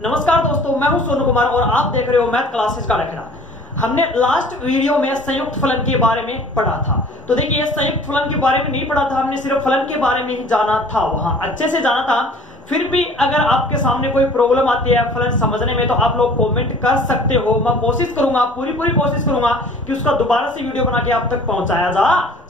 नमस्कार दोस्तों, मैं हूं सोनू कुमार और आप देख रहे हो मैथ क्लासेस का रखना। हमने लास्ट वीडियो में संयुक्त फलन के बारे में पढ़ा था। तो देखिए, संयुक्त फलन के बारे में नहीं पढ़ा था, हमने सिर्फ फलन के बारे में ही जाना था, वहां अच्छे से जाना था। फिर भी अगर आपके सामने कोई प्रॉब्लम आती है फलन समझने में तो आप लोग कमेंट कर सकते हो। मैं कोशिश करूंगा, पूरी कोशिश करूंगा कि उसका दोबारा से वीडियो बना के आप तक पहुंचाया जा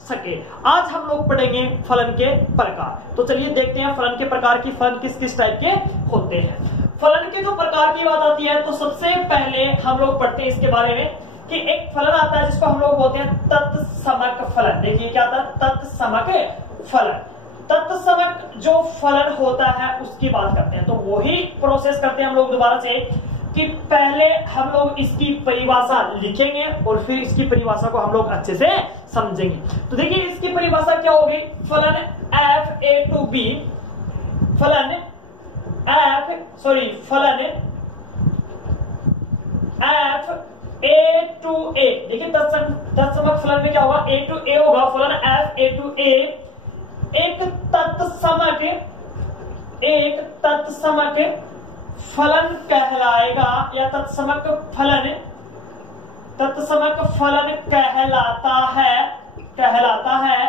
सके। आज हम लोग पढ़ेंगे फलन के प्रकार। तो चलिए देखते हैं फलन के प्रकार की फलन किस किस टाइप के होते हैं। फलन के जो प्रकार की बात आती है तो सबसे पहले हम लोग पढ़ते हैं इसके बारे में कि एक फलन आता है जिसको हम लोग बोलते हैं तत्समक फलन। देखिए क्या था, तत्समक फलन। तत्समक जो फलन होता है उसकी बात करते हैं। तो वही प्रोसेस करते हैं हम लोग दोबारा से कि पहले हम लोग इसकी परिभाषा लिखेंगे और फिर इसकी परिभाषा को हम लोग अच्छे से समझेंगे। तो देखिए इसकी परिभाषा क्या होगी, फलन f a to b, फलन f a to a। देखिए तत्समक फलन में क्या होगा, a to a होगा, फलन f a to a एक तत्समक फलन कहलाएगा या तत्समक फलन कहलाता है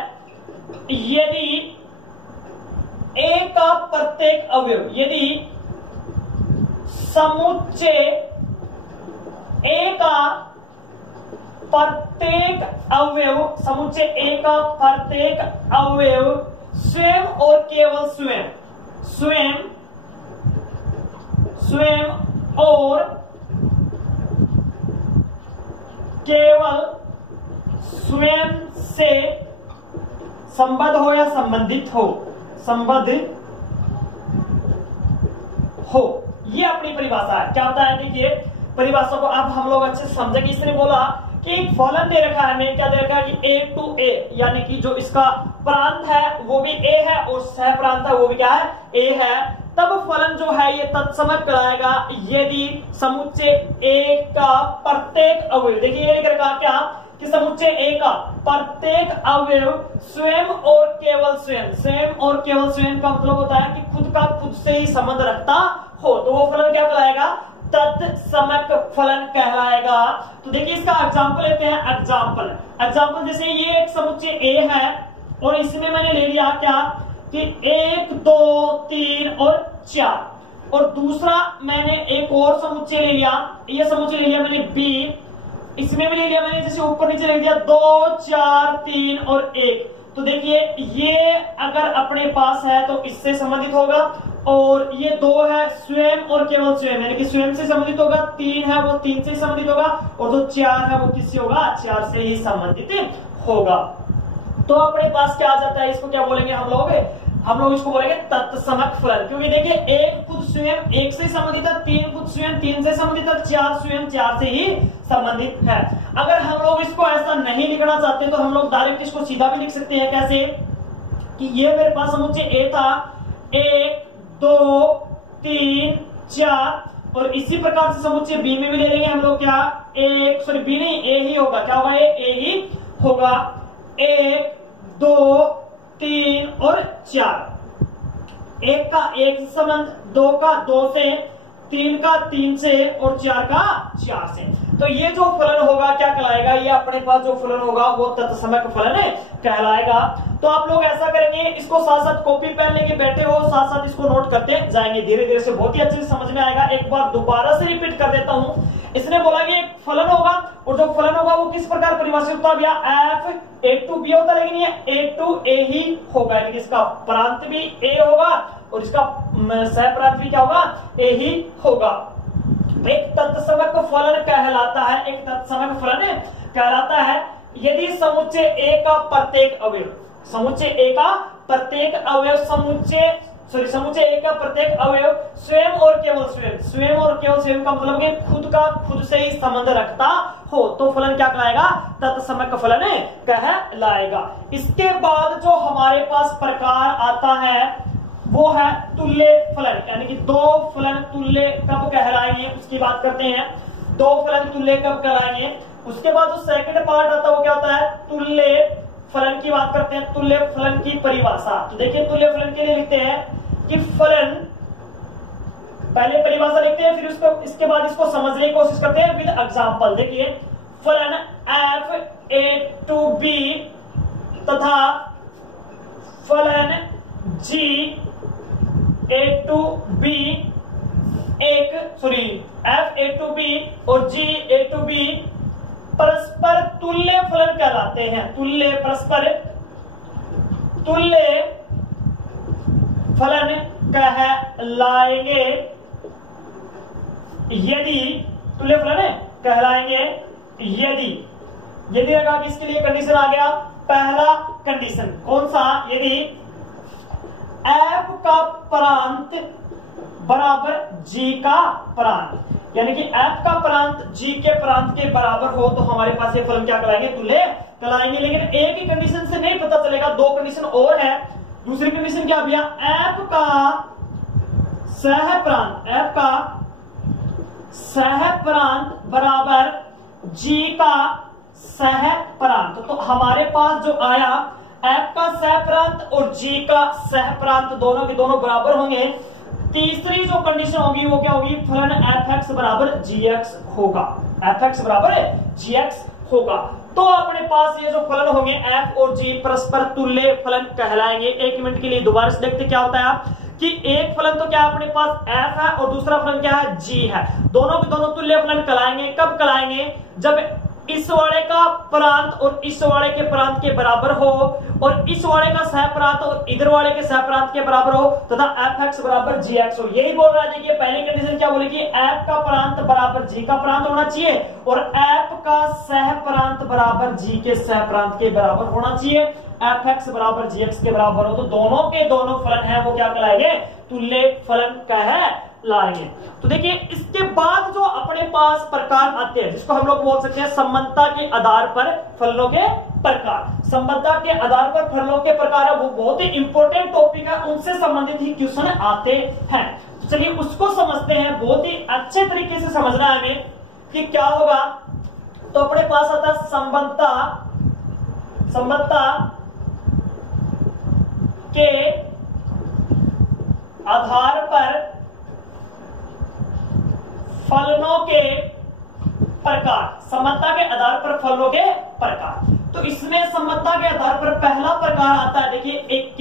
यदि a का प्रत्येक अवयव, यदि समुच्चय a का प्रत्येक अवयव स्वयं और केवल स्वयं और केवल स्वयं से संबद्ध हो या संबंधित हो, ये अपनी परिभाषा है। क्या होता है, देखिए परिभाषा को अब हम लोग अच्छे से समझेंगे। इसने बोला कि एक फलन दे रखा है, हमें क्या दे रखा है कि a to a, यानी कि जो इसका प्रांत है वो भी a है और सह प्रांत है वो भी क्या है, a है। तब फलन जो है ये तत्समक कहलाएगा यदि समुच्चय a का प्रत्येक अवयव, देखिए ये लिख रखा क्या कि समुच्चय a का प्रत्येक अवयव स्वयं और केवल स्वयं का मतलब होता है कि खुद का खुद से ही संबंध रखता हो, तो वो फलन क्या कहलाएगा, तत्समक फलन कहलाएगा। तो देखिए इसका एग्जांपल लेते हैं। एग्जांपल जैसे ये एक समुच्चय A है और इसमें मैंने ले लिया क्या कि 1 2 3 और 4, और दूसरा मैंने एक और समुच्चय ले लिया, ये समुच्चय ले लिया मैंने B, इसमें भी ले लिया मैंने जैसे ऊपर नीचे लिख दिया 2 4 3 और 1। तो देखिए ये अगर अपने पास है तो इससे संबंधित होगा, और ये 2 है स्वयं और केवल स्वयं, यानी कि स्वयं से संबंधित होगा, 3 है वो 3 से संबंधित होगा, और जो 4 है वो किससे होगा, 4 से ही संबंधित होगा। तो अपने पास क्या आ जाता है, इसको क्या बोलेंगे हम लोग इसको बोलेंगे तत्समक फलन, क्योंकि देखिए 1 खुद स्वयं 1 से संबंधित है, 3 खुद स्वयं 3 से संबंधित है, 4 स्वयं 4 से ही संबंधित है। अगर हम लोग इसको ऐसा नहीं लिखना चाहते तो हम लोग डायरेक्ट इसको सीधा भी लिख सकते हैं। कैसे कि ये मेरे पास समुच्चय A था, 1 2 3 4, और इसी प्रकार से समुच्चय B में भी ले लेंगे हम लोग क्या, B नहीं A ही होगा, क्या होगा, A ही होगा, 1 2 3 और 4, 1 का 1 से संबंध, 2 का 2 से, 3 का 3 से और 4 का 4 से। तो ये जो फलन होगा क्या कहलाएगा, ये अपने पास जो फलन होगा वो तत्समक फलन कहलाएगा। तो आप लोग ऐसा करेंगे, इसको साथ साथ कॉपी पेन लेके बैठे हो, साथ साथ इसको नोट करते जाएंगे, धीरे धीरे से बहुत ही अच्छे से समझ में आएगा। एक बार दोबारा से रिपीट कर देता हूं। इसने बोला कि एक फलन होगा और जो फलन होगा वो किस प्रकार परिभाषित होता है, f a to b होता है, लेकिन ये a to a ही होगा, यानी कि इसका प्रांत भी a होगा और इसका सह प्रांत भी क्या होगा, a ही होगा। एक तत्समक फलन कहलाता है यदि समुच्चय A का प्रत्येक अवयव, समुच्चय A का प्रत्येक अवयव स्वयं और केवल स्वयं का मतलब कि खुद का खुद से ही संबंध रखता हो, तो फलन क्या कहलाएगा, तत्समक फलन कहलाएगा। इसके बाद जो हमारे पास प्रकार आता है वो है तुल्य फलन, यानी कि दो फलन तुल्य कब कहलाएंगे उसकी बात करते हैं। दो फलन तुल्य कब कहलाएंगे, उसके बाद जो सेकंड पार्ट आता है वो क्या होता है, तुल्य फलन की बात करते हैं। तुल्य फलन की परिभाषा, तो देखिए तुल्य फलन के लिए लिखते हैं कि फलन पहले परिभाषा लिखते हैं, फिर उसको इसके बाद इसको समझने की कोशिश करते हैं विद एग्जांपल। देखिए फलन f a to b तथा फलन g a to b f a to b और g a to b परस्पर तुल्य फलन कहलाते हैं। तुल्य परस्पर तुल्य फलन कहलाएंगे यदि तुल्य फलन कहलाएंगे यदि लगा कि इसके लिए कंडीशन आ गया। पहला कंडीशन कौन सा? यदि f का प्रांत बराबर g का प्रांत, यानी कि f का प्रांत g के प्रांत के बराबर हो तो हमारे पास ये फलन क्या कहलाएंगे? तुल्य कहलाएंगे। लेकिन एक ही कंडीशन से नहीं पता चलेगा, दो कंडीशन और है। दूसरी कंडीशन क्या भैया? f का सह प्रांत बराबर g का सह प्रांत। तो हमारे पास जो आया f का सह प्रांत और g का सह प्रांत दोनों के दोनों बराबर होंगे। तीसरी जो कंडीशन होगी वो क्या होगी? फलन fx बराबर gx होगा। fx बराबर gx होगा। तो अपने पास ये जो फलन होंगे f और g परस्पर तुल्य फलन कहलाएंगे। एक मिनट के लिए दोबारा से देखते क्या होता है कि एक फलन तो क्या अपने पास f है और दूसरा फलन क्या है? g है। दोनों के दोनों तुल्य फलन कहलाएंगे। कब कहलाएंगे? जब इस वाले का प्रांत और इस वाले के प्रांत के बराबर हो और इस वाले का सह प्रांत और इधर वाले के सह प्रांत के बराबर हो तथा fx बराबर gx हो। यही बोल रहा है। देखिए पहली कंडीशन क्या बोले कि f का प्रांत बराबर g का प्रांत होना चाहिए और f का सह प्रांत बराबर g के सह प्रांत के बराबर होना चाहिए। fx बराबर gx के बराबर हो तो दोनों के दोनों फलन है वो क्या कहलाएंगे? तुल्य फलन कहलाएंगे। तो देखिए इसके बाद जो अपने पास प्रकार आते हैं जिसको हम लोग बोल सकते हैं समानता के आधार पर फलनों के प्रकार। समानता के आधार पर फलनों के प्रकार है वो बहुत ही इंपॉर्टेंट टॉपिक है, उनसे संबंधित ही क्वेश्चन आते हैं। तो चलिए उसको समझते हैं। बहुत ही अच्छे तरीके से समझना है हमें कि क्या होगा। तो अपने पास आता है समानता के आधार पर फलनों के प्रकार। समानता के आधार पर फलनों के प्रकार। तो इसमें समानता के आधार पर पहला प्रकार आता है देखिए एक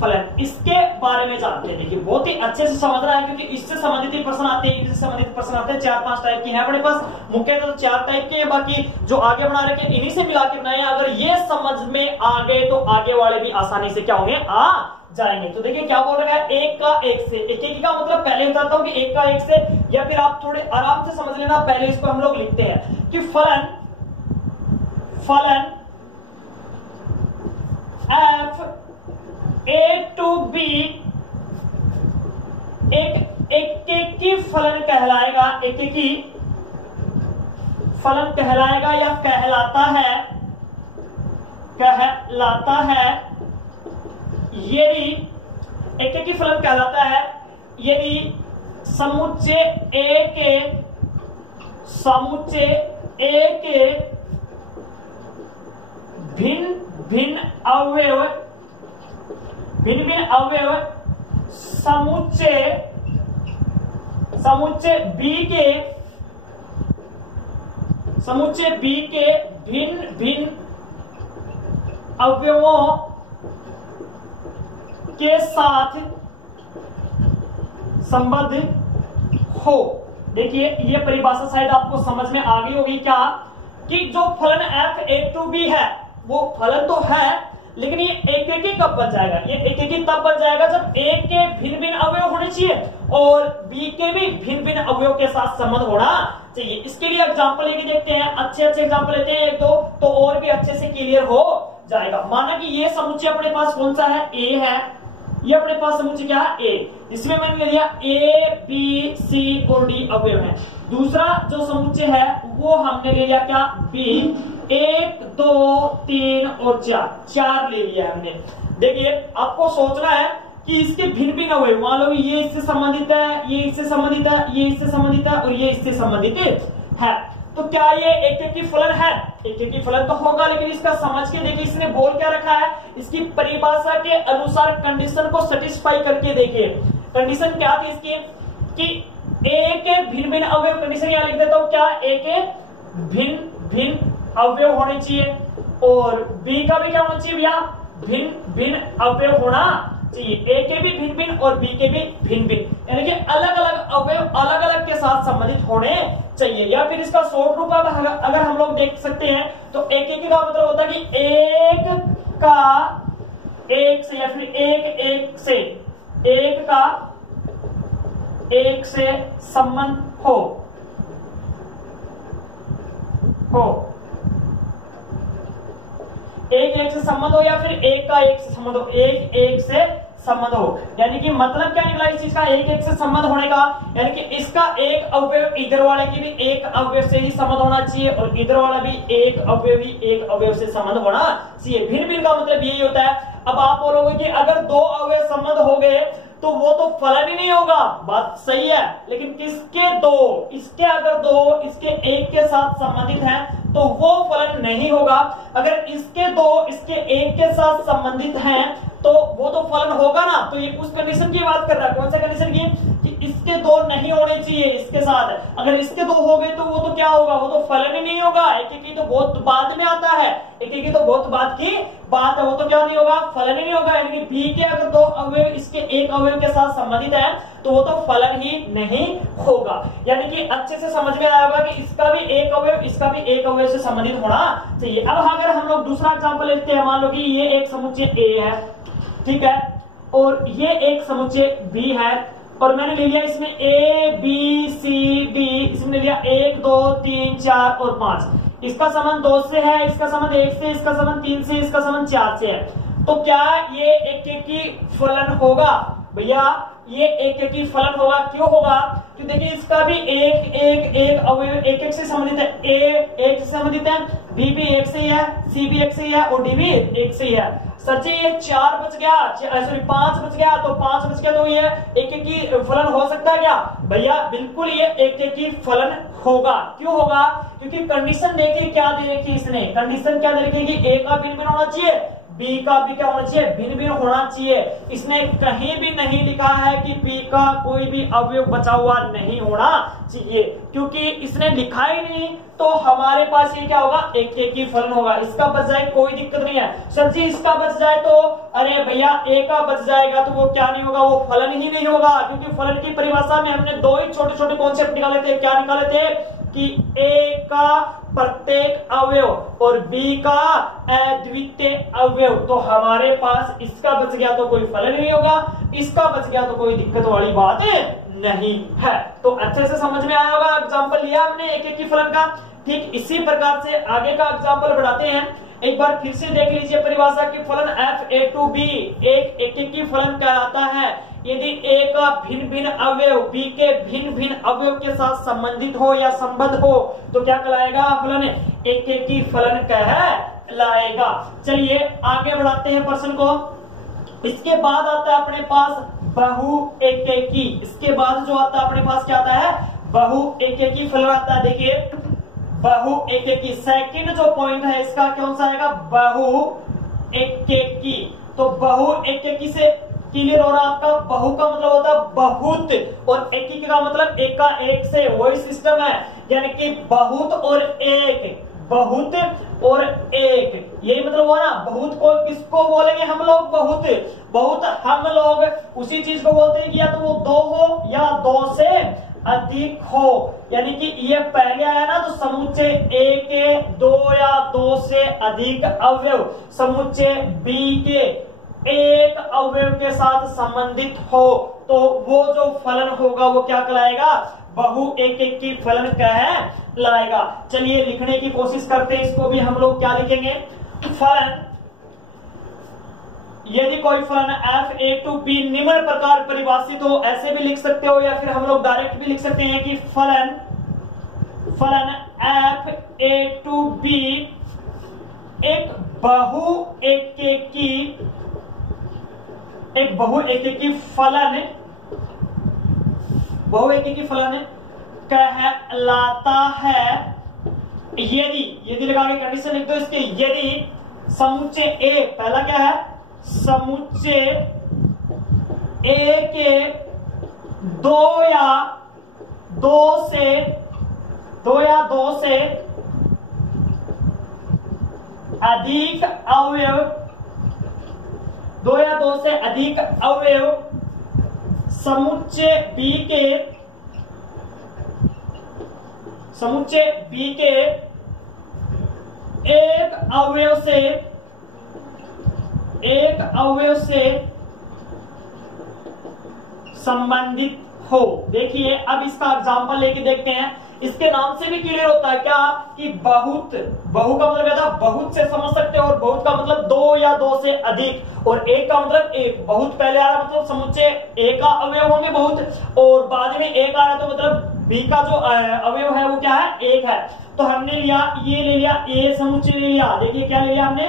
फलन। इसके बारे में जानते हैं। देखिए बहुत ही अच्छे से समझ रहा है क्योंकि इससे संबंधित ही प्रश्न आते हैं, इनसे संबंधित प्रश्न आते हैं। 4-5 टाइप की है अपने पास। मुख्यतः तो 4 टाइप के, बाकी जो आगे बना रखे इन्हीं से मिला के बनाए। अगर ये समझ में आ गए तो आगे वाले भी आसानी से क्या होंगे? आ जाएंगे। तो देखिए क्या बोल रहा है? एक का एक से। एक का मतलब पहले बताता हूं कि एक का एक से, या फिर आप थोड़े आराम से समझ लेना। पहले इसको हम लोग लिखते हैं कि फलन f a to b एक की फलन कहलाएगा। एक की फलन कहलाएगा या कहलाता है यदि एक की फलन कहलाता है यदि समुच्चय A के भिन्न भिन्न अवयव समुच्चय B के भिन्न भिन्न अवयवों के साथ संबद्ध हो। देखिए ये परिभाषा शायद आपको समझ में आ गई होगी क्या कि जो फलन f a to b है वो फलन तो है, लेकिन ये एक ही कब बन जाएगा? ये एक ही तब बन जाएगा जब a के भिन्न भिन्न अवयव होने चाहिए और b के भी भिन्न भिन्न अवयव के साथ संबंध होना चाहिए। इसके लिए एग्जांपल लेके देखते हैं। अच्छे एग्जांपल लेते हैं एक दो तो और भी अच्छे से क्लियर हो जाएगा। माना कि ये समुच्चय अपने पास कौन सा है? a है। ये अपने पास समुच्चय क्या है? a। इसमें मैंने ले लिया a b c और d अवयव है। दूसरा जो समुच्चय है वो हमने ले लिया क्या? b। 1 2 3 और 4 ले लिया हमने। देखिए आपको सोचना है कि इसके भिन्न भिन्न अवयव, मान लो ये इससे संबंधित है, ये इससे संबंधित है, ये इससे संबंधित है और ये इससे संबंधित है। तो क्या ये एक फलन है? एक फलन तो होगा, लेकिन इसका समझ के देखिए इसने बोल क्या रखा है, इसकी परिभाषा के अनुसार कंडीशन को सेटिस्फाई करके देखिए। कंडीशन क्या थी इसकी कि ए के भिन्न भिन्न अवयव, कंडीशन यहां लिख देता हूं, क्या ए के भिन्न भिन्न अवयव होने चाहिए और बी का भी क्या होना चाहिए भैया, भिन्न भिन्न अवयव होना चाहिए। ए के भी भिन्न भिन्न और बी के भी भिन्न भिन्न, यानी कि अलग अलग अवयव अलग अलग के साथ संबंधित होने चाहिए। या फिर इसका शॉर्ट रूप अगर हम लोग देख सकते हैं तो एक का मतलब होता है कि एक का एक से, या फिर एक से, एक का एक से संबंध हो एक से संबंध हो, या फिर एक का एक से संबंध हो, एक से संबंध हो। यानी कि मतलब क्या निकला इस चीज का, एक से संबंध होने का, यानी कि इसका एक अवयव इधर वाले की भी एक अवयव से ही संबंध होना चाहिए और इधर वाला भी एक अवयव से संबंध होना चाहिए। भिन्न भिन्न का मतलब यही होता है। अब आप बोलोगे कि अगर दो अवयव संबंध हो गए तो वो तो फलन ही नहीं होगा, बात सही है, लेकिन किसके दो, इसके अगर दो इसके एक के साथ संबंधित हैं तो वो फलन नहीं होगा। अगर इसके दो इसके एक के साथ संबंधित हैं तो वो तो फलन होगा ना। तो ये उस कंडीशन की बात कर रहा है, कौन सा कंडीशन की, कि इसके दो नहीं होने चाहिए इसके साथ। अगर इसके दो हो गए तो वो तो क्या होगा, वो तो फलन ही नहीं होगा। एक की तो बहुत बाद में आता है, एक की तो बहुत बाद की बात है, वो तो क्या नहीं होगा, फलन ही नहीं होगा। यानी कि बी के अगर दो अवयव इसके एक अवयव के साथ संबंधित है तो वो तो फलन ही नहीं होगा। यानी कि अच्छे से समझ में आया होगा कि इसका भी एक अवयव इसका भी एक अवयव से संबंधित होना चाहिए। अब अगर हम लोग दूसरा एग्जांपल लेते हैं, मान लो कि ये एक समुच्चय ए है, ठीक है, और ये एक समुच्चय बी है, और मैंने ले लिया इसमें ए बी सी डी, इसमें ले लिया 1 2 3 4 और 5। इसका संबंध 2 से है, इसका संबंध 1 से, इसका संबंध 3 से, इसका संबंध 4 से है। तो क्या ये एक की फलन होगा? भैया ये एक की फलन होगा। क्यों होगा? क्योंकि देखिए इसका भी एक अवयव एक से संबंधित है, ए एक से संबंधित है, बी भी एक से ही है, सी भी एक से ही है और डी भी एक से ही है। सच्ची ये 4 बच गया, सॉरी 5 बच गया, तो 5 बच गया तो ये एक की फलन हो सकता है क्या? भैया बिल्कुल ये एक की फलन होगा। क्यों होगा? क्योंकि कंडीशन देखिए क्या दे रखी है इसने, कंडीशन क्या दे रखी है कि ए का भिन्न भिन्न होना चाहिए, बी का भी क्या होना चाहिए, भिन्न भिन्न होना चाहिए। इसने कहीं भी नहीं लिखा है कि बी का कोई भी अवयव बचा हुआ नहीं होना चाहिए, क्योंकि इसने लिखा ही नहीं तो हमारे पास ये क्या होगा, एक की फलन होगा। इसका बच जाए कोई दिक्कत नहीं है। सर जी इसका बच जाए तो, अरे भैया ए का बच जाएगा तो वो क्या नहीं होगा, वो फलन ही नहीं होगा। क्योंकि फलन की परिभाषा में हमने 2 ही छोटे छोटे कॉन्सेप्ट निकाले थे। क्या निकाले थे कि ए का प्रत्येक अवयव और बी का अद्वितीय अवयव। तो हमारे पास इसका बच गया तो कोई फलन नहीं होगा, इसका बच गया तो कोई दिक्कत वाली बात नहीं है। तो अच्छे से समझ में आया होगा, एग्जांपल लिया हमने एक की फलन का। ठीक इसी प्रकार से आगे का एग्जांपल बढ़ाते हैं। एक बार फिर से देख लीजिए परिभाषा की, फलन f a to b एक की फलन कहलाता है यदि a का भिन्न भिन्न अवयव b के भिन्न भिन्न अवयव के साथ संबंधित हो या संबद्ध हो तो क्या कहलाएगा, फलन एक की फलन कहलाएगा। चलिए आगे बढ़ाते हैं प्रश्न को। इसके बाद आता है अपने पास बहु एकेकी। इसके बाद जो आता है अपने पास क्या आता है, बहु एकेकी फलन आता है। देखिए बहु एकेकी, सेकंड जो पॉइंट है इसका कौन सा आएगा, बहु एकेकी। तो बहु एकेकी से क्लियर हो रहा आपका, बहु का मतलब होता है बहुत और एकेकी का मतलब एक का एक से, वही सिस्टम है। यानी कि बहुत और एक, बहुत और एक, यही मतलब हुआ ना। बहुत को किसको बोलेंगे हम लोग, बहुत बहुत हम लोग उसी चीज को बोलते हैं कि या तो वो 2 हो या 2 से अधिक हो। यानी कि ये पहले आया ना तो समुच्चय ए के 2 या 2 से अधिक अवयव समुच्चय बी के एक अवयव के साथ संबंधित हो तो वो जो फलन होगा वो क्या कहलाएगा, बहु एक की फलन कहलाएगा। चलिए लिखने की कोशिश करते हैं इसको भी। हम लोग क्या लिखेंगे, फलन यदि कोई फलन f a to b निम्न प्रकार परिभाषित हो, ऐसे भी लिख सकते हो या फिर हम लोग डायरेक्ट भी लिख सकते हैं कि फलन f a to b एक बहु एकेकी फलन कहलाता है यदि लगा के कंडीशन लिख दो इसके, यदि समुच्चय ए, पहला क्या है, समुच्चय ए के दो या दो से अधिक अवयव, दो या दो से अधिक अवयव समुच्चय बी के एक अवयव से संबंधित हो। देखिए अब इसका एग्जांपल लेके देखते हैं। इसके नाम से भी क्लियर होता है क्या कि बहुत, बहु का मतलब क्या था, बहुत से समझ सकते हो, और बहुत का मतलब दो या दो से अधिक, और एक का मतलब एक, बहुत पहले आ रहा मतलब समुच्चय ए का अवयव होंगे बहुत, और बाद में एक आ रहा तो मतलब बी का जो अवयव है वो क्या है, एक है। तो हमने लिया, ये ले लिया ए समुच्चय ले लिया, देखिए क्या ले लिया हमने,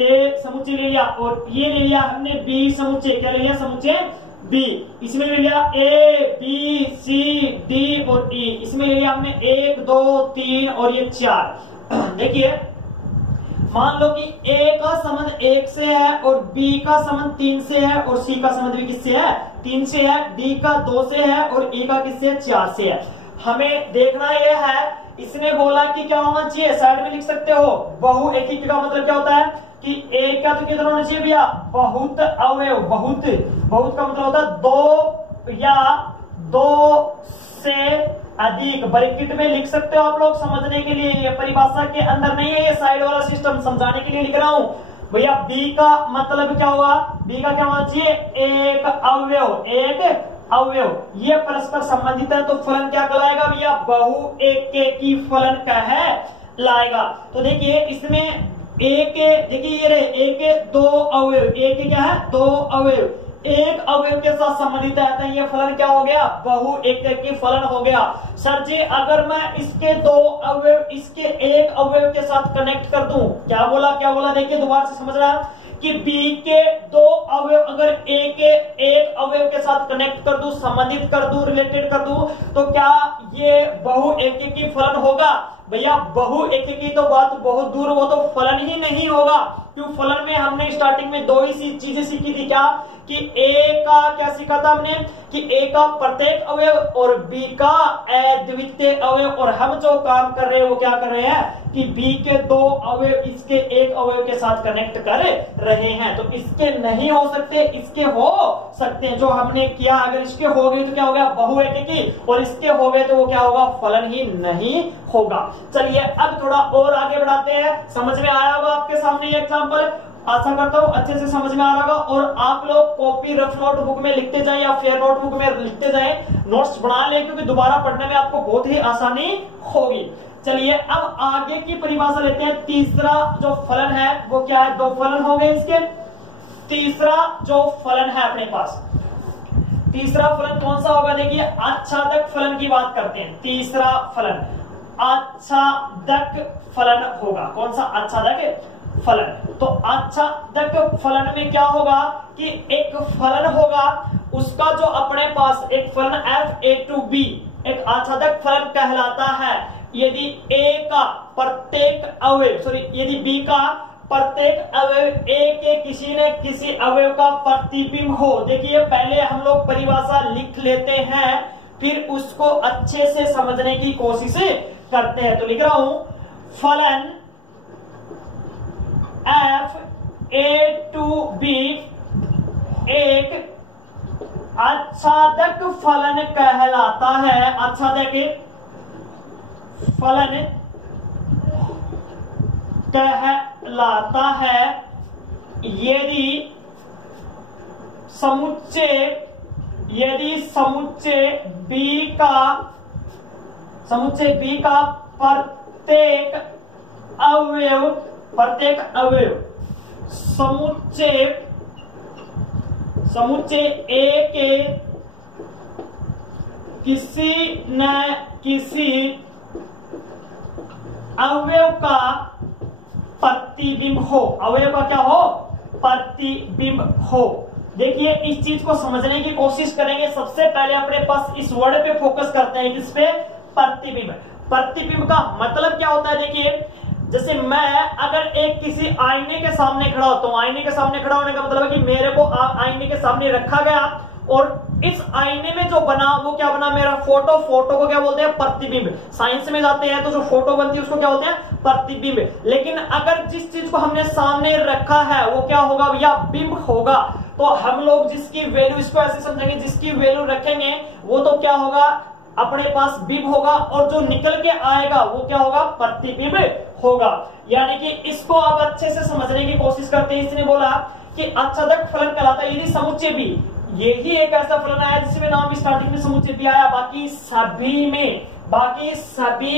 ए समुच्चय ले लिया, और ये ले लिया हमने बी समुच्चय, क्या ले लिया, समुच्चय बी। इसमें ले लिया ए बी सी डी और ई, इसमें ले लिया हमने 1 2 3 और ये 4। देखिए मान लो कि ए का संबंध 1 से है, और बी का संबंध 3 से है, और सी का संबंध भी किससे है, 3 से है, डी का 2 से है, और ई का किससे, 4 से है। हमें देखना यह है, इसने बोला कि क्या होना चाहिए, साइड में लिख सकते हो, बहु एकी का मतलब क्या होता है कि एक का तो कितना होना चाहिए भैया, बहुत अवयव, बहुत का मतलब होता है दो या दो से अधिक। ब्रैकेट में लिख सकते हो आप लोग समझने के लिए, ये परिभाषा के अंदर नहीं है, ये साइड वाला सिस्टम समझाने के लिए लिख रहा हूं भैया। बी का मतलब क्या हुआ, बी का क्या होना चाहिए, एक अवयव, ये परस्पर संबंधित है, तो फलन क्या कहलाएगा भैया, बहु एक की फलन कहलाएगा। तो देखिए इसमें एक, देखिए ये रहे एक दो अवयव, एक क्या है, दो अवयव, एक अवयव के साथ संबंधित है, ये फलन क्या हो गया, बहु एक की फलन हो गया। सर जी अगर मैं इसके दो अवयव इसके एक अवयव के साथ कनेक्ट कर दूं, क्या बोला देखिए दोबारा से समझ रहा है कि बी के दो अवयव अगर ए के एक अवयव के साथ कनेक्ट कर दूं, संबंधित कर दूं, रिलेटेड कर दूं, तो क्या ये बहु एक की फलन होगा भैया। बहु एक की तो बात बहुत दूर, वो तो फलन ही नहीं होगा, क्यों, फलन में हमने स्टार्टिंग में दो ही चीजें सीखी थी, क्या कि ए का क्या सीखा था हमने कि ए का प्रत्येक अवयव और बी का अद्वितीय अवयव, और हम जो काम कर रहे हैं वो क्या कर रहे हैं कि बी के दो अवयव इसके एक अवयव के साथ कनेक्ट कर रहे हैं। तो इसके नहीं हो सकते, इसके हो सकते हैं, जो हमने किया। अगर इसके हो गए तो क्या हो गया, बहु एक की, और इसके हो गए तो वो क्या होगा, फलन ही नहीं होगा। चलिए अब थोड़ा और आगे बढ़ाते हैं। समझ में आया होगा आपके सामने ये एग्जांपल, आशा करता हूं अच्छे से समझ में आ रहा होगा। और आप लोग कॉपी रफ नोटबुक में लिखते जाएं या फेयर नोटबुक में लिखते जाएं, नोट्स बना लें, क्योंकि दोबारा पढ़ने में आपको बहुत ही आसानी होगी। चलिए अब आगे की परिभाषा लेते हैं। तीसरा जो फलन है वो क्या है, दो फलन हो गए इसके। तीसरा जो फलन है अपने पास, तीसरा फलन कौन सा होगा, देखिए आच्छादक फलन की बात करते हैं। तीसरा फलन आच्छादक फलन होगा। कौन सा, आच्छादक फलन। तो आच्छादक फलन में क्या होगा कि एक फलन होगा, उसका जो अपने पास एक फलन f(a)(b) एक आच्छादक फलन कहलाता है यदि a का प्रत्येक अवयव, यदि b का प्रत्येक अवयव a के किसी न किसी अवयव का प्रतिबिंब हो। देखिए पहले हम लोग परिभाषा लिख लेते हैं, फिर उसको अच्छे से समझने की कोशिश करते हैं। तो लिख रहा हूं, फलन f(a)(b) एक आच्छादक फलन कहलाता है। आच्छादक फलन कहलाता है यदि समुच्चय B का प्रत्येक अवयव समुच्चय A के किसी न किसी अवयव का प्रतिबिंब हो। अवयव का क्या हो, प्रतिबिंब हो। देखिए इस चीज को समझने की कोशिश करेंगे। सबसे पहले अपने पास इस वर्ड पे फोकस करते हैं, किस पे, प्रतिबिंब। प्रतिबिंब का मतलब क्या होता है, देखिए जैसे मैं अगर एक किसी आईने के सामने खड़ा होता हूं, आईने के सामने खड़ा होने का मतलब है कि मेरे को आईने के सामने रखा गया और इस आईने में जो बना वो क्या बना, मेरा फोटो। फोटो को क्या बोलते हैं, प्रतिबिंब। साइंस में जाते हैं तो जो फोटो बनती है उसको क्या बोलते हैं, प्रतिबिंब। लेकिन अगर जिस चीज को हमने सामने रखा है वो क्या होगा भैया, बिंब होगा। तो हम लोग जिसकी वैल्यू, इसको ऐसे समझेंगे, जिसकी वैल्यू रखेंगे वो तो क्या होगा, अपने पास बिंब होगा, और जो निकल के आएगा वो क्या होगा, प्रतिबिंब होगा। यानी कि इसको आप अच्छे से समझने की कोशिश करते हैं। इसने बोला कि आच्छादक फलन कहलाता है यदि समुच्चय बी, यही एक ऐसा फलन आया जिसमें नाम स्टार्टिंग में समुच्चय बी आया, बाकी सभी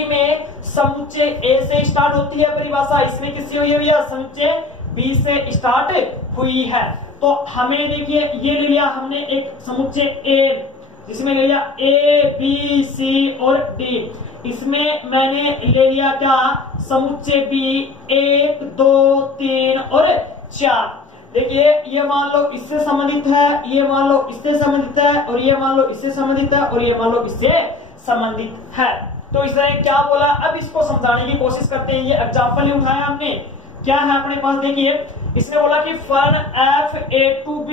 में समुच्चय ए से स्टार्ट होती है परिभाषा। इसमें किससे हुई है भैया, समुच्चय बी से स्टार्ट हुई है। तो हमें देखिए ये ले लिया हमने एक समुच्चय ए, जिसमें ले लिया ए बी सी और डी। इसमें मैंने ले लिया क्या, समुच्चय बी 1 2 3 और 4। देखिए ये मान लो इससे संबंधित है, ये मान लो इससे संबंधित है, और ये मान लो इससे संबंधित है, और ये मान लो इससे संबंधित है। तो इसने क्या बोला, अब इसको समझाने की कोशिश करते हैं। ये एग्जांपल ही उठाया हमने, क्या है अपने पास, देखिए इसने बोला कि फलन f(a)(b)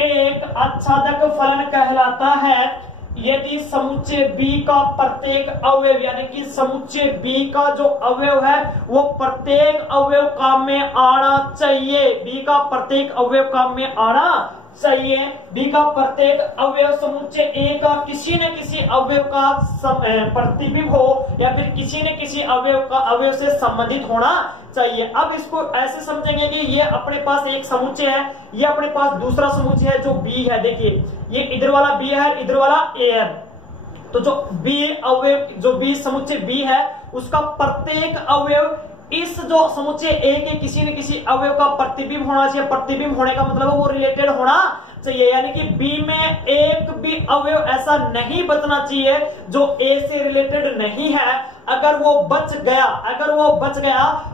एक आच्छादक फलन कहलाता है यदि समुच्चय B का प्रत्येक अवयव, यानी कि समुच्चय B का जो अवयव है वो प्रत्येक अवयव काम में आना चाहिए। B का प्रत्येक अवयव काम में आना चाहिए। B का प्रत्येक अवयव समुच्चय A का किसी न किसी अवयव का प्रतिबिंब हो, या फिर किसी न किसी अवयव से संबंधित होना चाहिए। अब इसको ऐसे समझेंगे कि ये अपने पास एक समुच्चय है, ये अपने पास दूसरा समुच्चय है जो B है। देखिए ये इधर वाला B है, इधर वाला A है। तो जो B अवयव, जो B समुच्चय B है उसका प्रत्येक अवयव इस जो समुच्चय A के किसी न किसी अवयव का प्रतिबिंब होना चाहिए। प्रतिबिंब होने का मतलब वो रिलेटेड होना चाहिए, यानी कि B में एक भी अवयव ऐसा नहीं बचना चाहिए जो A से रिलेटेड नहीं है। अगर वो बच गया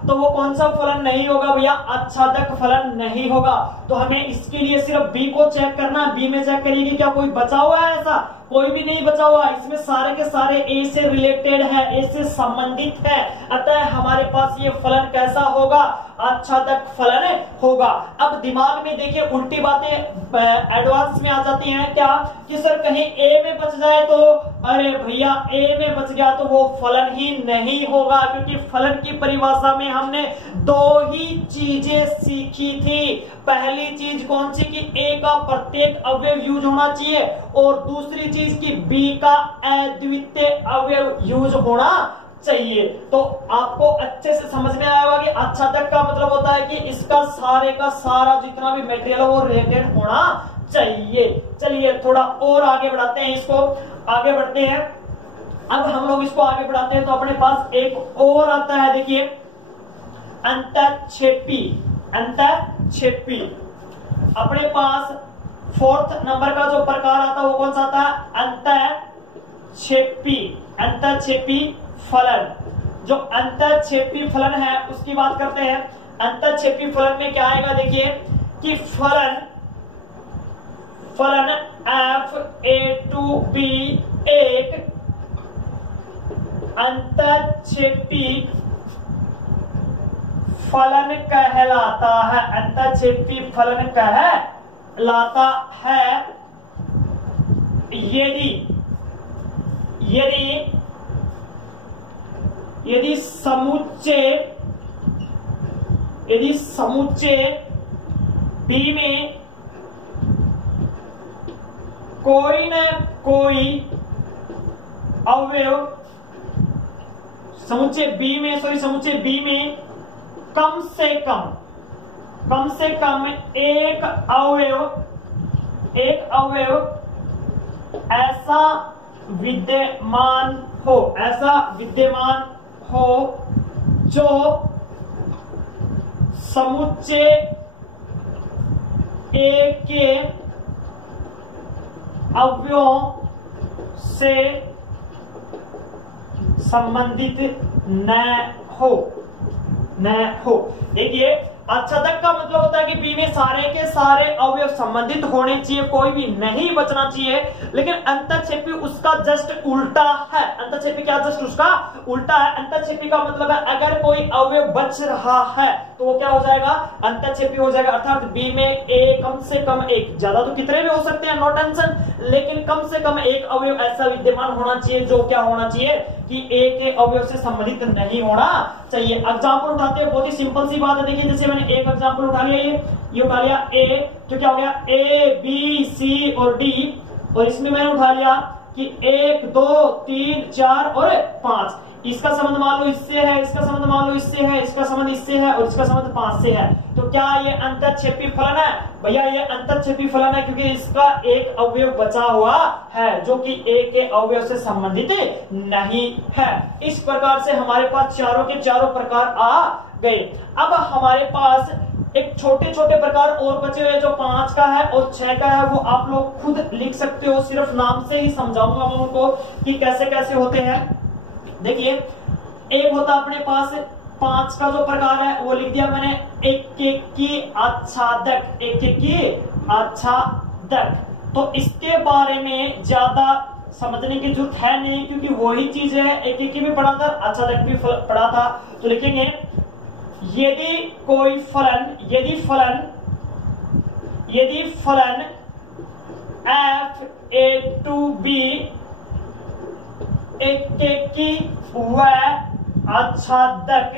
तो वो कौन सा फलन नहीं होगा भैया, आच्छादक फलन नहीं होगा। तो हमें इसके लिए सिर्फ B को चेक करना है। B में चेक करिए कि क्या कोई बचा हुआ है, ऐसा कोई भी नहीं बचा हुआ। इसमें सारे के सारे A से रिलेटेड है, A से संबंधित है। अतः हमारे पास ये फलन कैसा होगा, आच्छादक फलन होगा। अब दिमाग में देखिए उल्टी बातें एडवांस में आ जाती हैं, क्या कि सर कहीं A में बच जाए तो, अरे भैया A में बच गया तो वो फलन ही नहीं होगा, क्योंकि फलन की परिभाषा में हमने दो ही चीजें सीखी थी। पहली चीज कौन सी, कि A का प्रत्येक अवयव यूज होना चाहिए, और दूसरी चीज की B का अद्वितीय अवयव यूज होना चाहिए। तो आपको अच्छे से समझ में आया होगा कि आच्छादक का मतलब होता है कि इसका सारे का सारा जितना भी मटेरियल है वो रिलेटेड होना चाहिए। चलिए थोड़ा और आगे बढ़ाते हैं, इसको आगे बढ़ते हैं। अब हम लोग इसको आगे बढ़ाते हैं तो अपने पास एक और आता है, देखिए अंतःक्षेपी। अपने पास 4th नंबर का जो प्रकार आता है वो कौन सा आता है, अंतःक्षेपी फलन। जो अंतःक्षेपी फलन है उसकी बात करते हैं। अंतःक्षेपी फलन में क्या आएगा, देखिए कि फलन f(a)(b) एक अंतःक्षेपी फलन कहलाता है। अंतःक्षेपी फलन कहलाता है यदि समुच्चय B में कोई न कोई अवयव, समुच्चय B में कम से कम एक अवयव ऐसा विद्यमान हो जो समुच्चय A के अवयवों से संबंधित न हो। देखिए आच्छादक का मतलब होता है कि बी में सारे के सारे अवयव संबंधित होने चाहिए, कोई भी नहीं बचना चाहिए। लेकिन अंतःक्षेपी उसका जस्ट उल्टा है। अंतःक्षेपी क्या जस्ट उसका उल्टा है। अंतःक्षेपी का मतलब है अगर कोई अवयव बच रहा है तो वो क्या हो जाएगा, अंतःक्षेपी हो जाएगा। अर्थात बी में ए कम से कम एक, ज्यादा तो कितने भी हो सकते हैं, नो टेंशन, लेकिन कम से कम एक अवयव ऐसा विद्यमान होना चाहिए जो क्या होना चाहिए कि ए के अवयव से संबंधित नहीं होना चाहिए। एग्जाम्पल उठाते हैं, बहुत ही सिंपल सी बात है। देखिए जैसे मैंने एक एग्जाम्पल उठा लिया, ये उठा लिया ए, तो क्या हो गया ए बी सी और डी, और इसमें मैंने उठा लिया कि 1 2 3 4 और 5। इसका संबंध मान लो इससे है, इसका संबंध मान लो इससे है, इसका संबंध इससे है और इसका संबंध 5 से है। तो क्या ये अंतःक्षेपी फलन है? भैया ये अंतःक्षेपी फलन है, क्योंकि इसका एक अवयव बचा हुआ है जो कि ए के अवयव से संबंधित नहीं है। इस प्रकार से हमारे पास चारों के चारों प्रकार आ गए। अब हमारे पास एक छोटे छोटे प्रकार और बचे हुए जो 5 का है और 6 का है, वो आप लोग खुद लिख सकते हो। सिर्फ नाम से ही समझाऊंगा मैं उनको कि कैसे कैसे होते हैं। देखिए एक होता अपने पास 5 का जो प्रकार है वो लिख दिया मैंने, एकेकी आच्छादक, एकेकी आच्छादक। तो इसके बारे में ज्यादा समझने की जरूरत है नहीं, क्योंकि वही चीज है, एकेकी भी पढ़ा था, आच्छादक भी पढ़ा था। तो लिखेंगे यदि कोई फलन, यदि फलन f(a)(b) एकेकी व आच्छादक,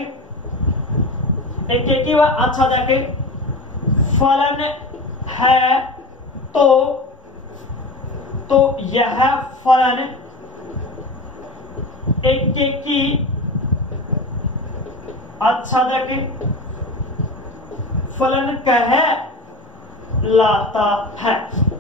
एकेकी व आच्छादक फलन है तो यह फलन एकेकी आच्छादक फलन कहलाता है।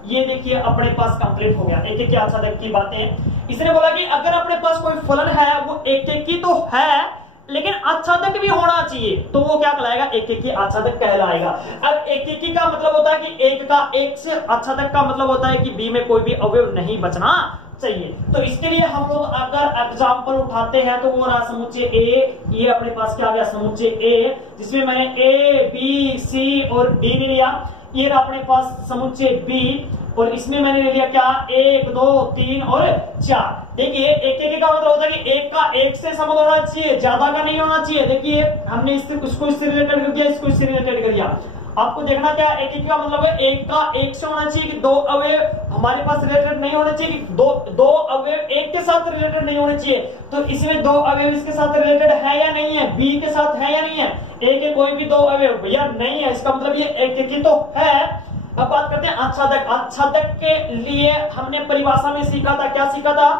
ये देखिए अपने पास कंप्लीट हो गया एकेकी आच्छादक की बातें। इसने बोला कि अगर अपने पास कोई फलन है वो एकेकी तो है लेकिन आच्छादक भी होना चाहिए, तो वो क्या कहलाएगा, एकेकी आच्छादक कहलाएगा। अब एकेकी का मतलब होता है कि एक का एक से, आच्छादक का मतलब होता है कि बी में कोई भी अवयव नहीं बचना चाहिए। तो इसके लिए हम लोग अगर एग्जाम्पल उठाते हैं तो वो रहा समुच्चय ए, ये अपने पास क्या आ गया समुच्चय ए, जिसमें मैंने ए बी सी और डी ले लिया। ये रहा अपने पास समुच्चय बी, और इसमें मैंने ले लिया क्या 1 2 3 और 4। देखिए एक का मतलब होता है कि एक का एक से संबंध होना चाहिए, ज्यादा का नहीं होना चाहिए। देखिए हमने इसको इससे रिलेटेड कर दिया, इसको इससे रिलेटेड कर दिया। आपको देखना क्या है, एक का मतलब है एक का एक से होना चाहिए कि दो अवयव हमारे पास रिलेटेड नहीं होने चाहिए, दो अवयव एक के साथ रिलेटेड नहीं होने चाहिए। तो इसमें दो अवयव इसके साथ रिलेटेड है या नहीं है, बी के साथ है या नहीं है, ए के कोई भी दो अवयव भैया नहीं है, इसका मतलब ये एक तो है। अब बात करते हैं आच्छादक। आच्छादक के लिए हमने परिभाषा में सीखा था, क्या सीखा था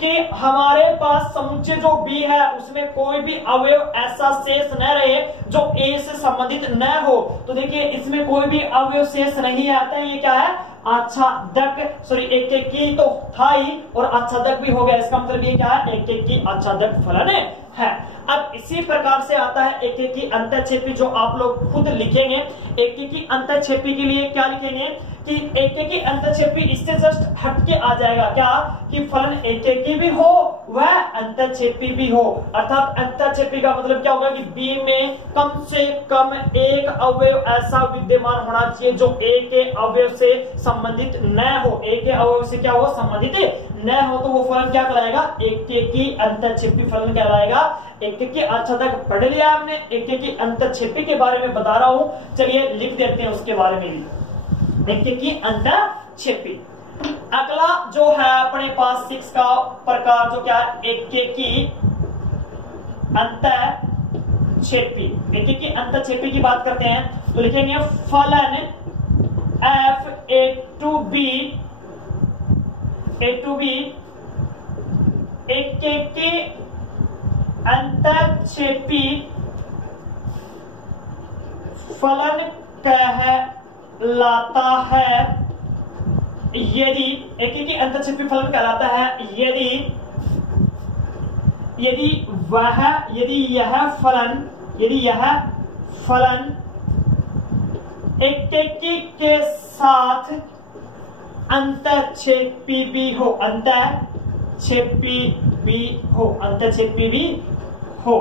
कि हमारे पास समुच्चय जो बी है उसमें कोई भी अवयव ऐसा शेष न रहे जो ए से संबंधित न हो। तो देखिए इसमें कोई भी अवयव शेष नहीं आता है, ये क्या है आच्छादक, सॉरी एकेकी तो था ही और आच्छादक भी हो गया, इसका मतलब ये क्या है एकेकी आच्छादक फलन है। अब इसी प्रकार से आता है एकेकी अंतःक्षेपी, जो आप लोग खुद लिखेंगे। एकेकी अंतःक्षेपी के लिए क्या लिखेंगे कि एकेकी अंतःक्षेपी इससे जस्ट हटके आ जाएगा, क्या कि फलन एकेकी भी हो वह अंतःक्षेपी भी हो। अर्थात अंतःक्षेपी का मतलब क्या होगा कि बी में कम से कम एक अवयव ऐसा विद्यमान होना चाहिए जो ए के अवयव से संबंधित न हो, ए के अवयव से क्या हो संबंधित न हो, तो वो फलन क्या कहलाएगा एकेकी अंतःक्षेपी फलन कहलाएगा। एकेकी आच्छादक पढ़ लिया हमने, एकेकी अंतःक्षेपी के बारे में बता रहा हूं, चलिए लिख देते हैं उसके बारे में भी, एकेकी अंतःक्षेपी। अगला जो है अपने पास 6 का प्रकार जो क्या है एकेकी अंतःक्षेपी। एकेकी अंतःक्षेपी की बात करते हैं तो लिखेंगे फलन f(a)(b) एकेकी अंतःक्षेपी फलन कहलाता है यदि, एकेकी अंतःक्षेपी फलन कहलाता है यदि यह फलन एकेकी के साथ अंतःक्षेपी भी हो, अंतःक्षेपी भी हो।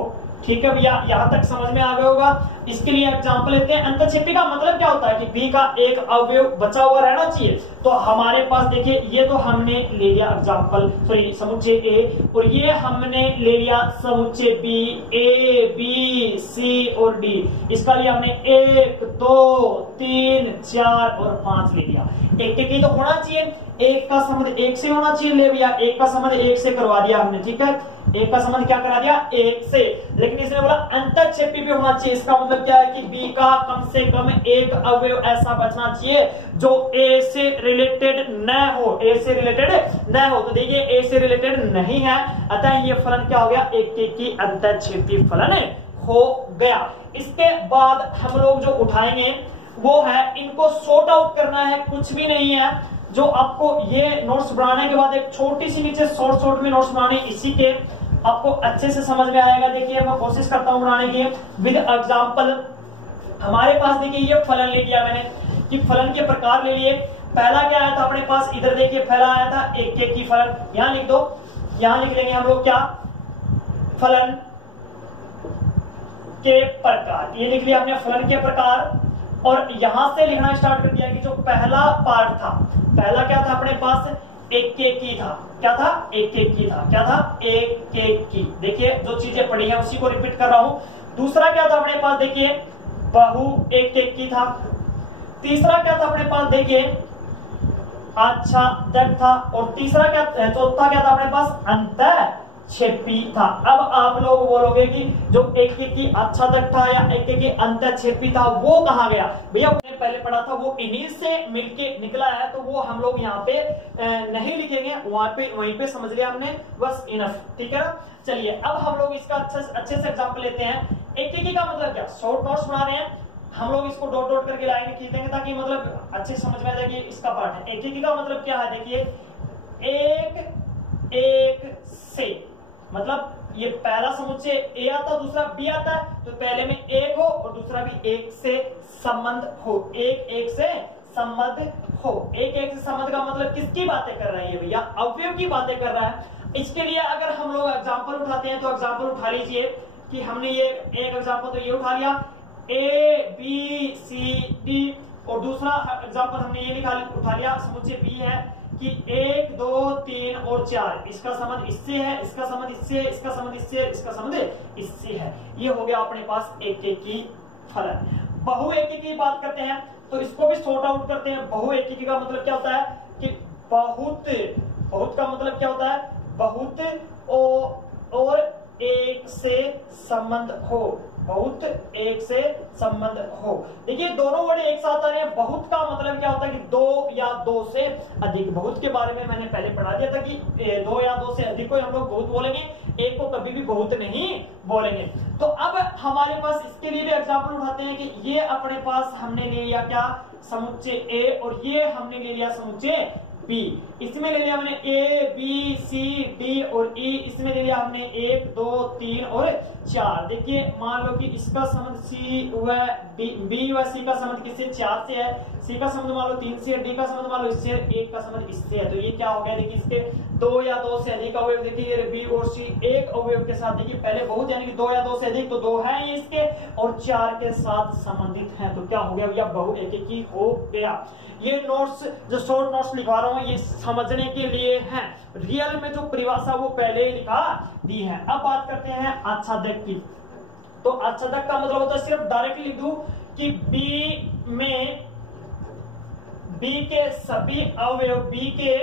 ठीक है भैया, यहां तक समझ में आ गया होगा। इसके लिए एग्जांपल लेते हैं। अंतःक्षेपी का मतलब क्या होता है कि बी का एक अवयव बचा हुआ रहना चाहिए। तो हमारे पास देखिए ये तो हमने ले लिया एग्जांपल सॉरी समुच्चय ए, और ये हमने ले लिया समुच्चय बी, ए बी सी और डी। इसका लिए हमने 1 2 3 4 और 5 ले लिया। एक ही तो होना चाहिए, एक का संबंध एक से होना चाहिए। ले भैया एक का संबंध एक से करवा दिया हमने, ठीक है, एक का संबंध क्या करा दिया एक से। लेकिन इसने बोला अंतःक्षेपी भी होना चाहिए। इसका मतलब क्या है कि बी का कम से कम एक अवयव ऐसा बचना चाहिए जो ए से रिलेटेड न हो, ए से रिलेटेड न हो। तो देखिए ए से रिलेटेड नहीं है, अतः ये फलन क्या हो गया, एक की अंतःक्षेपी फलन हो गया। इसके बाद हम लोग जो उठाएंगे वो है, इनको सॉर्ट आउट करना है, कुछ भी नहीं है। जो आपको ये नोट्स बनाने के बाद एक छोटी सी नीचे शॉर्ट में नोट्स बनाने, इसी के आपको अच्छे से समझ में आएगा। देखिए मैं कोशिश करता हूं बनाने की विद एग्जांपल। हमारे पास देखिए ये फलन ले लिया मैंने, कि फलन के प्रकार ले लिए। पहला क्या आया था अपने पास, इधर देखिए पहला आया था एक की फलन, यहां लिख दो, यहां लिख लेंगे हम लोग क्या, फलन के प्रकार, ये लिख लिया हमने फलन के प्रकार। और यहां से लिखना स्टार्ट कर दिया कि जो पहला पार्ट था, पहला क्या था अपने पास, एक की था, क्या था, एक की था, क्या था, एक की। देखिए जो चीजें पढ़ी है उसी को रिपीट कर रहा हूं। दूसरा क्या था अपने पास, देखिए बहु एक की था। तीसरा क्या था अपने पास, देखिए आच्छादक था। और तीसरा क्या, चौथा क्या था अपने पास, अंतःक्षेपी था। अब आप लोग बोलोगे कि जो एक की आच्छादक था या एक की अंतःक्षेपी था वो कहां गया, भैया हमने पहले पढ़ा था वो इन्हीं से मिलके निकला है, तो वो हम लोग यहाँ पे नहीं लिखेंगे, वहीं पे समझ लिया हमने, बस इनफ, ठीक है ना। चलिए अब हम लोग इसका अच्छे से एग्जाम्पल लेते हैं। एक का मतलब क्या, शॉर्ट नोट्स बना रहे हैं हम लोग, इसको डॉट डॉट करके लाइन खींच देंगे ताकि मतलब अच्छे समझ में आ जाए कि इसका पार्ट है। एक का मतलब क्या है, देखिए एक से, मतलब ये पहला समुच्चय ए आता, दूसरा बी आता है, तो पहले में एक हो और दूसरा भी एक से संबंध हो, एक से संबंध हो। एक से संबंध का मतलब किसकी बातें कर रहा है ये भैया, अवयव की बातें कर रहा है। इसके लिए अगर हम लोग एग्जाम्पल उठाते हैं तो एग्जाम्पल उठा लीजिए कि हमने ये एक एग्जाम्पल तो ये उठा लिया ए बी सी डी, और दूसरा एग्जाम्पल हमने ये उठा लिया समुच्चय बी है कि 1 2 3 और 4, इसका संबंध इससे है, इसका संबंध इससे है, इसका संबंध इससे है, इसका संबंध इससे है। ये हो गया अपने पास एक की फलन। बहु एक की बात करते हैं तो इसको भी सॉर्ट आउट करते हैं। बहु एक का मतलब क्या होता है कि बहुत, बहुत का मतलब क्या होता है, बहुत और एक से संबंध हो, बहुत एक से संबंध हो। देखिए दोनों वर्ड एक साथ आ रहे हैं। बहुत का मतलब क्या होता है कि दो या दो से अधिक। बहुत के बारे में मैंने पहले पढ़ा दिया था कि दो या दो से अधिक को हम लोग बहुत बोलेंगे, एक को कभी भी बहुत नहीं बोलेंगे। तो अब हमारे पास इसके लिए भी एग्जाम्पल उठाते हैं कि ये अपने पास हमने ले लिया क्या, समुच्चय ए, और ये हमने ले लिया समुच्चय बी। इसमें ले लिया हमने ए बी सी डी और ई, इसमें ले लिया हमने 1 2 3 और 4। देखिए मान लो कि इसका संबंध सी व डी, बी व सी का संबंध किससे, 4 से है, सी का संबंध मान लो 3 से, डी का संबंध मान लो इससे, 1 का संबंध इससे है। तो ये क्या हो गया, देखिए इसके 2 या 2 से अधिक अवयव, देखिए बी और सी एक अवयव के साथ, देखिए पहले बहुत यानी कि 2 या 2 से अधिक, तो 2 है ये इसके, और 4 के साथ संबंधित है। तो क्या हो गया भैया, बहु एक की हो गया। ये नोट्स जो शॉर्ट नोट्स लिखा रहा हूं ये समझने के लिए हैं, रियल में जो परिभाषा वो पहले ही लिखा दी है। अब बात करते हैं आच्छादक की। तो आच्छादक का मतलब होता है, सिर्फ डायरेक्टली लिख दूं कि बी में बी के सभी अवयव, बी के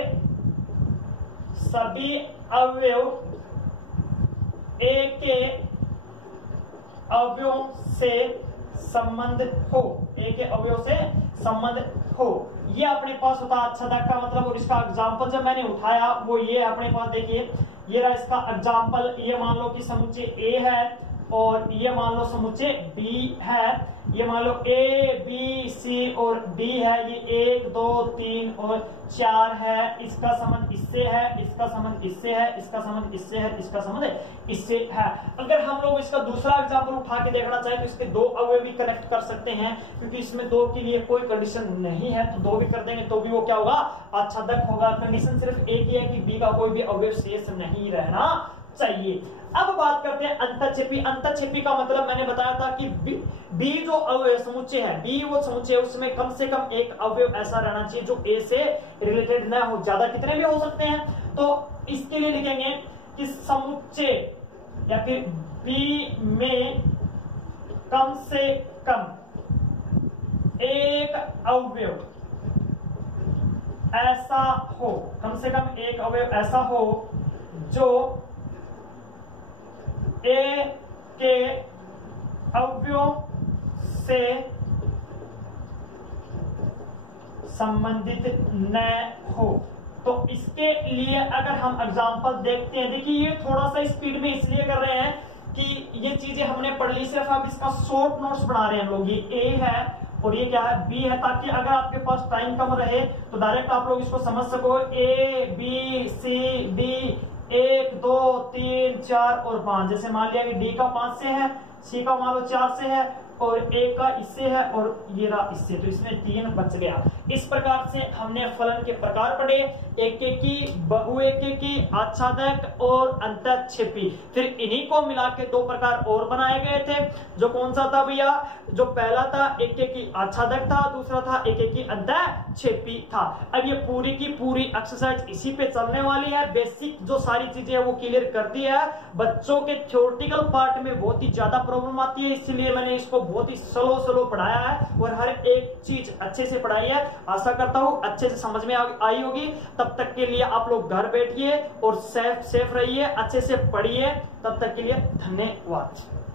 सभी अवयव ए के अवयवों से संबंध हो, ए के अवयव से संबंध हो, ये अपने पास होता है आच्छादक का मतलब। और इसका एग्जाम्पल जब मैंने उठाया वो ये अपने पास, देखिए ये रहा इसका एग्जाम्पल। ये मान लो कि समुच्चय ए है और ये मान लो समुच्चय बी है, ये मान लो ए बी सी और डी है, ये 1 2 3 और 4 है, इसका संबंध इससे है, इसका संबंध इससे है, इसका संबंध इससे है, इसका संबंध इससे है। अगर हम लोग इसका दूसरा एग्जाम्पल उठा के देखना चाहें तो इसके 2 अवयव भी कनेक्ट कर सकते हैं, क्योंकि इसमें 2 के लिए कोई कंडीशन नहीं है, तो 2 भी कर देंगे तो भी वो क्या होगा, आच्छादक होगा। कंडीशन सिर्फ एक ही है कि बी का कोई भी अवयव शेष नहीं रहना चाहिए। अब बात करते हैं अंतःक्षेपी। अंतःक्षेपी का मतलब मैंने बताया था कि बी जो समुच्चय है, बी वो समुच्चय है, उसमें कम से कम एक अवयव ऐसा रहना चाहिए जो ए से रिलेटेड न हो, ज्यादा कितने भी हो सकते हैं। तो इसके लिए लिखेंगे कि समुच्चय या फिर बी में कम से कम एक अवयव ऐसा हो, कम से कम एक अवयव ऐसा हो जो ए के अवयवों से संबंधित न हो। तो इसके लिए अगर हम एग्जांपल देखते हैं, देखिए ये थोड़ा सा स्पीड में इसलिए कर रहे हैं कि ये चीजें हमने पढ़ ली, सिर्फ अब इसका शॉर्ट नोट्स बना रहे हैं हम लोग। ये ए है और ये क्या है, बी है, ताकि अगर आपके पास टाइम कम रहे तो डायरेक्ट आप लोग इसको समझ सको। ए बी सी डी 1 2 3 4 और 5, जैसे मान लिया कि डी का 5 से है, सी का मान लो 4 से है और ए का इससे है और ये रहा इससे, तो इसमें 3 बच गया। इस प्रकार से हमने फलन के प्रकार पढ़े, एकेकी, बहुएकेकी, आच्छादक और अंतःक्षेपी। फिर इन्हीं को मिला के 2 प्रकार और बनाए गए थे, जो कौन सा था भैया, जो पहला था एकेकी आच्छादक था, दूसरा था एकेकी अंतःक्षेपी था। अब ये पूरी की पूरी एक्सरसाइज इसी पे चलने वाली है। बेसिक जो सारी चीजें है वो क्लियर कर दी है। बच्चों के थ्योरेटिकल पार्ट में बहुत ही ज्यादा प्रॉब्लम आती है, इसलिए मैंने इसको बहुत ही स्लो पढ़ाया है और हर एक चीज अच्छे से पढ़ाई है। आशा करता हूं अच्छे से समझ में आई होगी। तब तक के लिए आप लोग घर बैठिए और सेफ रहिए, अच्छे से पढ़िए। तब तक के लिए धन्यवाद।